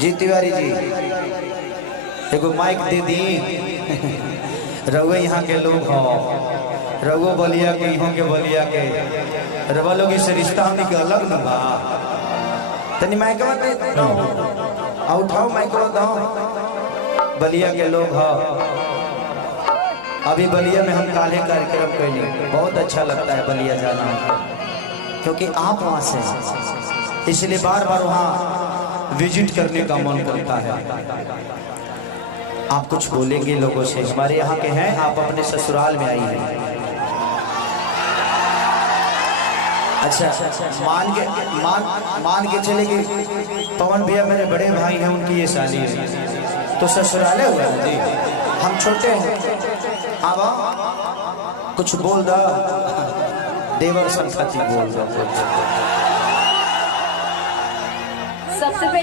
जी तिवारी जी एगो माइक दे दी। रघुए यहाँ के लोग हो, रघु बलिया के यहाँ के बलिया के रवा लोग इस रिश्ता हमने के अलग न बा। तनी माइक दो आ उठाओ माइक दो। बलिया के लोग हो, अभी बलिया में हम काले कार्यक्रम कैले, बहुत अच्छा लगता है बलिया जाना क्योंकि आप वहाँ से, इसलिए बार बार वहाँ विजिट करने का मन करता है। आप कुछ बोलेंगे लोगों से, हमारे यहाँ के हैं, आप अपने ससुराल में आई हैं। अच्छा मान के चले गए। पवन भैया मेरे बड़े भाई हैं, उनकी ये शादी है तो ससुराले हुआ है जी, हम छोटे हैं। अब कुछ बोल दो, देवर संखती बोल दो। सबसे पहले